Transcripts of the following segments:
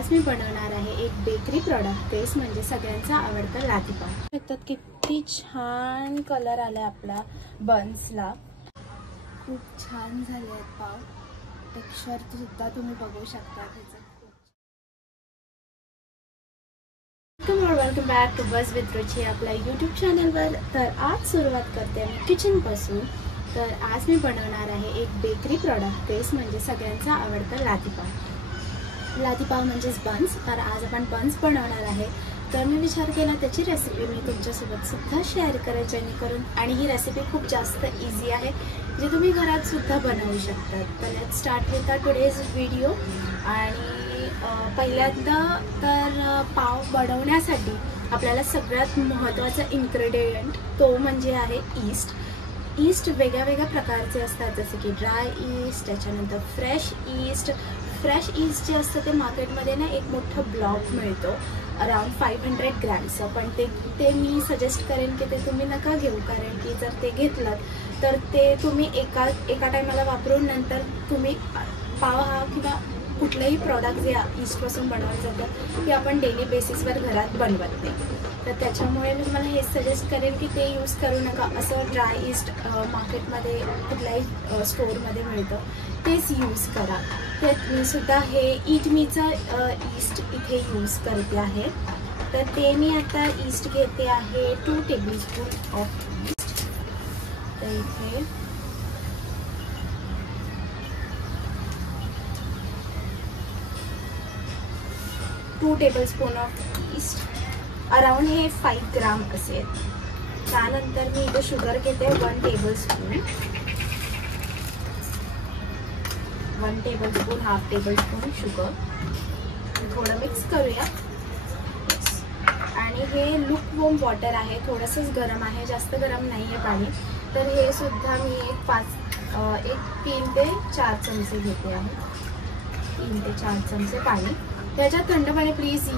आज मी बनवणार आहे एक बेकरी प्रोडक्ट, तेच म्हणजे सगळ्यांचा आवडता लादीपाव। बघतात किती छान कलर आला आपला बन्सला, खूप छान झाले आहेत पाव। टेक्स्चर सुद्धा तुम्ही बघू शकता त्याचं। वेलकम बॅक टू बस विथ रुची आपल्या यूट्यूब चॅनलवर। तर आज सुरुवात करते मी किचनपासून। तर आज मी बनवणार आहे एक बेकरी प्रोडक्ट, तेच म्हणजे सगळ्यांचा आवडता लादीपाव। लादीपाव म्हणजेच बन्स। तर आज आपण बन्स बनवणार आहे। तर मी विचार केला त्याची रेसिपी मी तुमच्यासोबत सुद्धा शेअर करेन, जेणेकरून आणि ही रेसिपी खूप जास्त इझी आहे, जी तुम्ही घरात सुद्धा बनवू शकता। तर let's start with today's video. आणि पहिल्यांदा तर पाव बनवण्यासाठी आपल्याला सगळ्यात महत्त्वाचा इन्ग्रेडियंट तो म्हणजे आहे ईस्ट। ईस्ट वेगळ्या वेगळ्या प्रकारचे असतात, जसे की ड्राय ईस्ट, त्याच्यानंतर फ्रेश ईस्ट। फ्रेश ईस्ट जे असतं ते मार्केटमध्ये ना एक मोठं ब्लॉक मिळतो, अराउंड 500 ग्रॅम्सचं। पण ते मी सजेस्ट करेन की ते तुम्ही नका घेऊ, कारण की जर ते घेतलं तर ते तुम्ही एका टायमाला वापरून नंतर तुम्ही पाव हा किंवा कुठलंही प्रॉडक्ट जे ईस्टपासून बनवलं जातं ते आपण डेली बेसिसवर घरात बनवत नाही। तर त्याच्यामुळे मी तुम्हाला हेच सजेस्ट करेन की ते यूज करू नका। असं ड्राय ईस्ट मार्केटमध्ये कुठल्याही स्टोअरमध्ये मिळतं, तेच यूज करा। ते मी सुद्धा हे ईट मीचं ईस्ट इथे यूज करते आहे। तर ते मी आता ईस्ट घेते आहे 2 टेबलस्पून ऑफ ईस्ट। तर इथे 2 टेबलस्पून ऑफ ईस्ट, अराउंड हे 5 ग्राम असेल। त्यानंतर मी इथे शुगर घेते 1 tablespoon, 1 tablespoon, half tablespoon sugar. थोडं मिक्स करूया। आणि हे लुकवॉर्म वॉटर आहे, थोडंसंच गरम आहे, जास्त गरम नाही आहे पाणी। तर हे सुद्धा मी एक 3 ते 4 चमचे घेते आहे, 3 ते 4 चमचे पाणी। त्याच्यात थंड पाणी प्लीज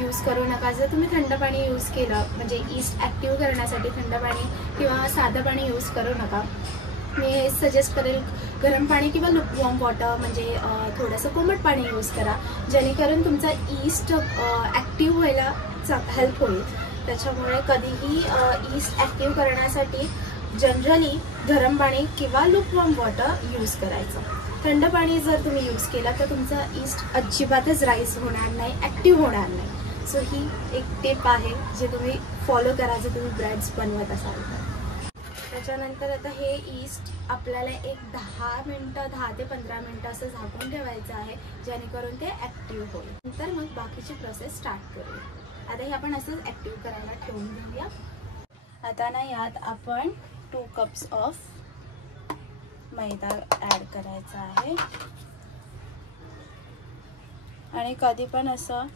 यूज करू नका। जर तुम्ही थंड पाणी यूज केलं म्हणजे ईस्ट ॲक्टिव्ह करण्यासाठी थंड पाणी किंवा साधं पाणी यूज करू नका। मी हे सजेस्ट करेल गरम पाणी किंवा लुकवॉर्म वॉटर, म्हणजे थोडंसं कोमट पाणी यूज करा, जेणेकरून तुमचा ईस्ट ॲक्टिव्ह व्हायला हेल्प होईल। त्याच्यामुळे कधीही ईस्ट ॲक्टिव्ह करण्यासाठी जनरली गरम पाणी किंवा लुकवॉर्म वॉटर यूज करायचं। थंड पाणी जर तुम्ही यूज केला तर तुमचा ईस्ट अजिबातच राईज होणार नाही, ॲक्टिव्ह होणार नाही। सो ही एक टिप आहे जे तुम्ही फॉलो करा जर तुम्ही ब्रेड्स बनवत असाल तर। त्याच्यानंतर आता हे ईस्ट आपल्याला एक 10 ते 15 मिनटं असं झाकून ठेवायचं आहे, जेणेकरून ते ॲक्टिव्ह होईल। नंतर मग बाकीची प्रोसेस स्टार्ट करूया। आता हे आपण असंच ॲक्टिव्ह करायला ठेवून घेऊया। आता ना यात आपण 2 कप्स ऑफ मैदा ॲड करायचा आहे। आणि कधी पण असं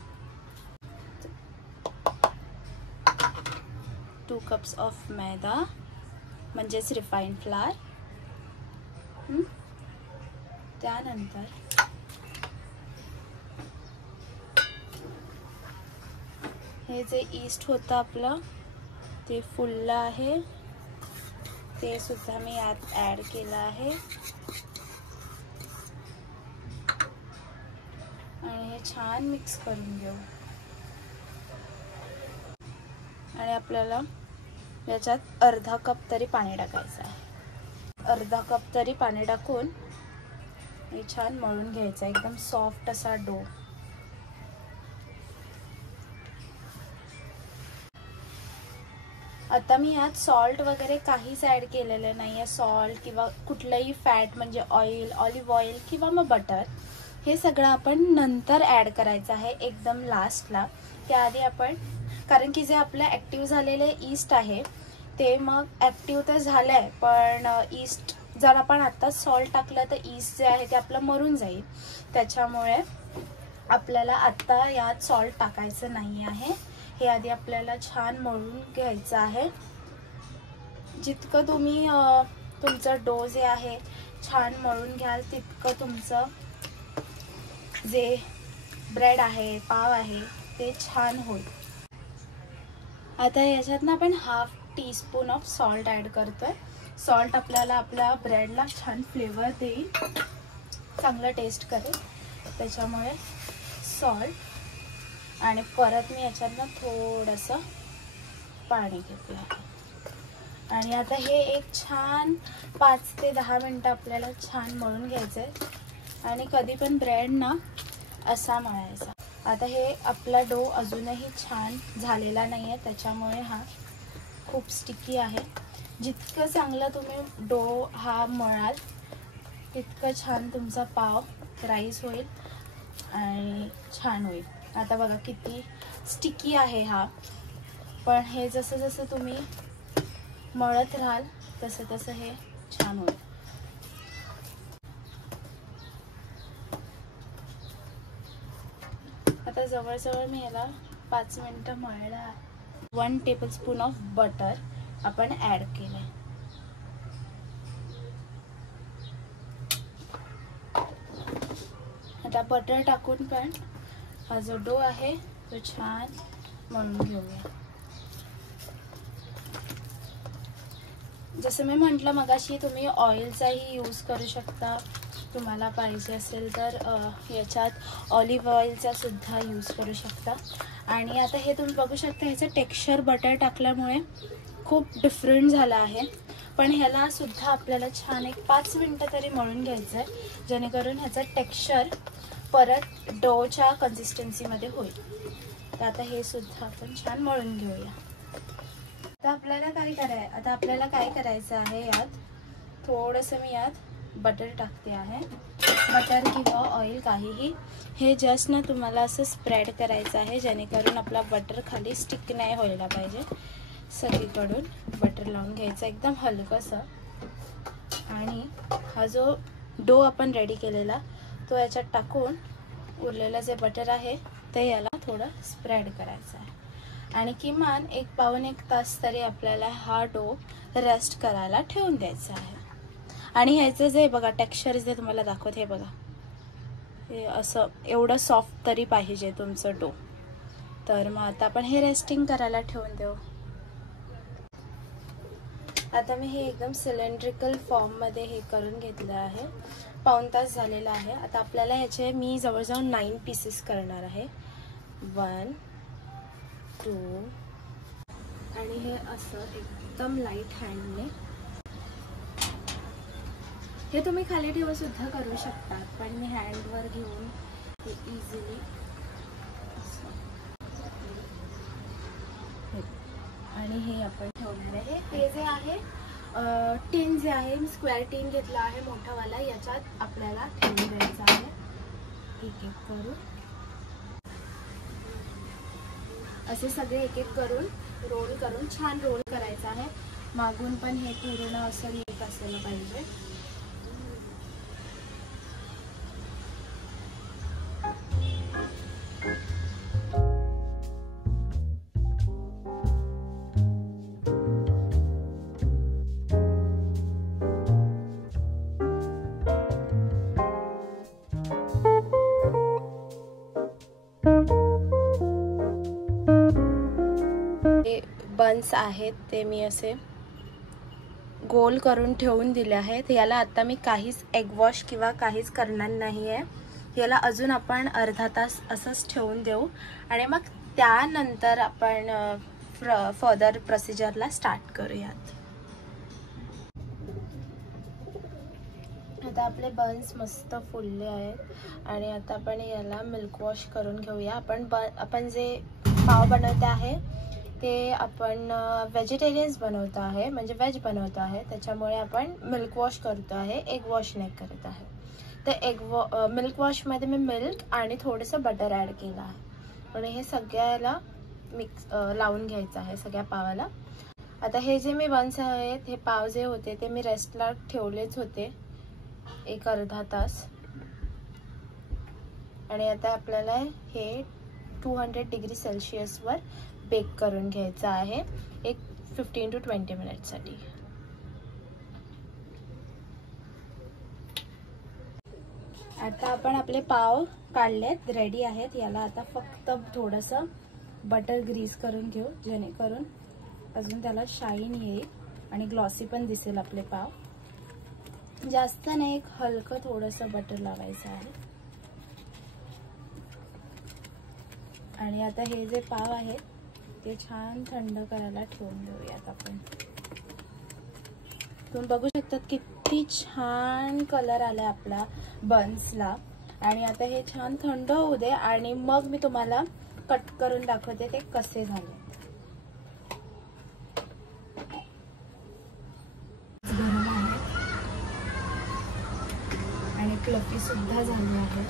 2 कप्स ऑफ मैदा म्हणजेच रिफाइंड फ्लावर। त्यानंतर हे जे ईस्ट होतं आपलं ते फुललं आहे, ते सुद्धा मी यात ॲड केलं आहे। आणि हे छान मिक्स करून घेऊ। आणि आपल्याला याच्यात अर्धा कप तरी पाणी टाकायचं आहे। अर्धा कप तरी पाणी टाकून हे छान मळून घ्यायचं, एकदम सॉफ्ट असा डो। आता मी यात सॉल्ट वगैरे काहीच ॲड केलेलं नाही आहे। सॉल्ट किंवा कुठलंही फॅट म्हणजे ऑइल, ऑलिव्ह ऑइल किंवा मग बटर, हे सगळं आपण नंतर ॲड करायचं आहे, एकदम लास्टला। त्याआधी आपण, कारण की जे आपलं ॲक्टिव्ह झालेले ईस्ट आहे ते मग ॲक्टिव्ह तर झालं आहे, पण ईस्ट जर आपण आत्ताच सॉल्ट टाकलं तर ईस्ट जे आहे ते आपलं मरून जाईल। त्याच्यामुळे आपल्याला आत्ता यात सॉल्ट टाकायचं नाही आहे। हे आधी आपल्याला छान मळून घ्यायचं आहे। जितकं तुम्ही तुमचं डो जे आहे छान मळून घ्याल, तितकं तुमचं जे ब्रेड आहे, पाव आहे, ते छान होईल। आता याच्यात ना आपण half teaspoon of salt add करतोय। सॉल्ट आपल्याला आपल्या ब्रेडला छान फ्लेवर देईल, चांगलं टेस्ट करेल, त्याच्यामुळे सॉल्ट आणि परत मी याच्यातनं थोडंसं पाणी घेतलं आहे. आणि आता हे एक छान 5 ते 10 मिनटं आपल्याला छान मळून घ्यायचं आहे. आणि कधी पण ब्रेड ना असा मळायचा. आता हे आपला डो अजूनही छान झालेला नाही आहे, त्याच्यामुळे हा खूप स्टिकी आहे. जितकं चांगलं तुम्ही डो हा मळाल तितकं छान तुमचा पाव राईस होईल आणि छान होईल. आता बघा किती स्टिकी आहे हा, पण हे जसं जसं तुम्ही मळत राहाल तसं तसं हे छान होईल. आता जवळजवळ मी याला 5 मिनिटं मळला. 1 टेबलस्पून ऑफ बटर आपण ॲड केलं. आता बटर टाकून पण हा जो डो आहे तो छान मळून घेऊया. जसं मी म्हटलं मगाशी, तुम्ही ऑइलचाही यूज करू शकता. तुम्हाला पाहिजे असेल तर याच्यात ऑलिव्ह ऑइलचा सुद्धा यूज करू शकता. आणि आता हे तुम्ही बघू शकता, ह्याचं टेक्स्चर बटर टाकल्यामुळे खूप डिफरंट झालं आहे. पण ह्याला सुद्धा आपल्याला छान एक 5 मिनटं तरी मळून घ्यायचं आहे, जेणेकरून ह्याचं टेक्स्चर परत डोच्या कन्सिस्टन्सीमध्ये होईल. तर आता हे सुद्धा आपण छान मळून घेऊया. आता आपल्याला काय करायचं आहे, यात थोडंसं मी यात बटर टाकते आहे. बटर किंवा ऑइल काहीही, हे जस्ट ना तुम्हाला असं स्प्रेड करायचं आहे, जेणेकरून आपला बटर खाली स्टिक नाही व्हायला पाहिजे. सगळीकडून बटर लावून घ्यायचं एकदम हलकंसं. आणि हा जो डो आपण रेडी केलेला तो याच्यात टाकून उरलेलं जे बटर आहे ते याला थोडं स्प्रेड करायचं आहे. आणि किमान 1-1.25 तास तरी आपल्याला हा डो रेस्ट करायला ठेवून द्यायचा आहे. आणि ह्याचं जे बघा टेक्स्चर जे तुम्हाला दाखवते, हे बघा, हे असं एवढं सॉफ्ट तरी पाहिजे तुमचं डो. तर मग आता आपण हे रेस्टिंग करायला ठेवून देऊ. आता मी हे एकदम सिलेंड्रिकल फॉर्ममध्ये हे करून घेतलं आहे. 1 तास झालेला आहे. आता आपल्याला ह्याचे मी जवळजवळ 9 पीसेस करणार आहे. 1 2 आणि हे असं एकदम लाईट हँडने हे तुम्ही खाली ठेवून सुद्धा करू शकता, पण मी हँडवर घेऊन हे इझिली आणि हे आपण ठेवणार आहे. हे जे आहे टीन जे आहे, मी स्क्वेअर टीन घेतला आहे मोठावाला, याच्यात आपल्याला ठेवून द्यायचं आहे. एक एक करून असे सगळे एक एक करून रोल करून छान रोल करायचं आहे. मागून पण हे पूर्ण असं येत असलं पाहिजे. बन्स आहेत ते मी असे गोल करून ठेवून दिले आहेत. याला आता मी काहीच एग वॉश किंवा काहीच करणार नाही आहे. याला अजून आपण अर्धा तास असंच ठेवून देऊ आणि मग त्यानंतर आपण फर्दर प्रोसिजरला स्टार्ट करूयात. आता आपले बन्स मस्त फुलले आहेत आणि आता आपण याला मिल्क वॉश करून घेऊया. आपण जे पाव बनवते आहे ते आपण व्हेजिटेरियन्स बनवतो आहे, म्हणजे व्हेज बनवतो आहे, त्याच्यामुळे आपण मिल्क वॉश करतो आहे, एग वॉश नाही करत आहे. तर मिल्क वॉशमध्ये मी मिल्क आणि थोडंसं बटर ॲड केलं आहे आणि हे सगळ्याला मिक्स लावून घ्यायचं आहे सगळ्या पावाला. आता हे जे मी बन्स आहेत, हे पाव जे होते ते मी रेस्टला ठेवलेच होते एक अर्धा तास. आणि आता आपल्याला हे 200 डिग्री सेल्सिअसवर बेक करून घ्यायचं आहे एक 15 to 20 मिनिटसाठी. आता आपण आपले पाव काढलेत, रेडी आहेत. याला आता फक्त थोडंसं बटर ग्रीस करून घेऊ, जेणेकरून अजून त्याला शाईन येईल आणि ग्लॉसी पण दिसेल आपले पाव. जास्त नाही, एक हलकं थोडंसं बटर लावायचं आहे. आणि आता हे जे पाव आहेत ते छान थंड करायला ठेवून देऊयात आपण. तुम्ही बघू शकता किती छान कलर आला आपला बन्सला. आणि आता हे छान थंड होऊ दे आणि मग मी तुम्हाला कट करून दाखवते ते कसे झाले. गरम आहे आणि फ्लफी सुद्धा झाली आहे.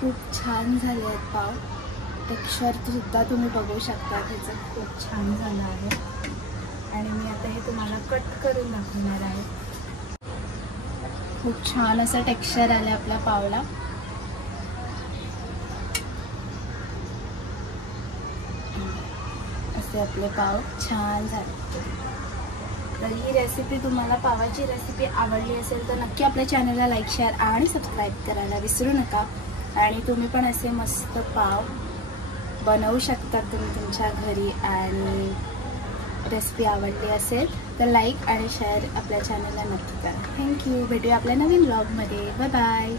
खूप छान झाले आहेत पाव. टेक्स्चर सुद्धा तुम्ही बघू शकता त्याचं खूप छान झालं आहे. आणि मी आता हे तुम्हाला कट करून दाखवणार आहे. खूप छान असं टेक्स्चर आलं आपल्या पावला. असे आपले पाव छान झाले. तर ही रेसिपी तुम्हाला पावाची रेसिपी आवडली असेल तर नक्की आपल्या चॅनलला लाईक शेअर आणि सबस्क्राईब करायला विसरू नका. आणि तुम्ही पण असे मस्त पाव बनवू शकता तुम्ही तुमच्या घरी. आणि रेसिपी आवडली असेल तर लाईक आणि शेअर आपल्या चॅनलला नक्की करा. थँक्यू. भेटूया आपल्या नवीन व्लॉगमध्ये. Bye bye.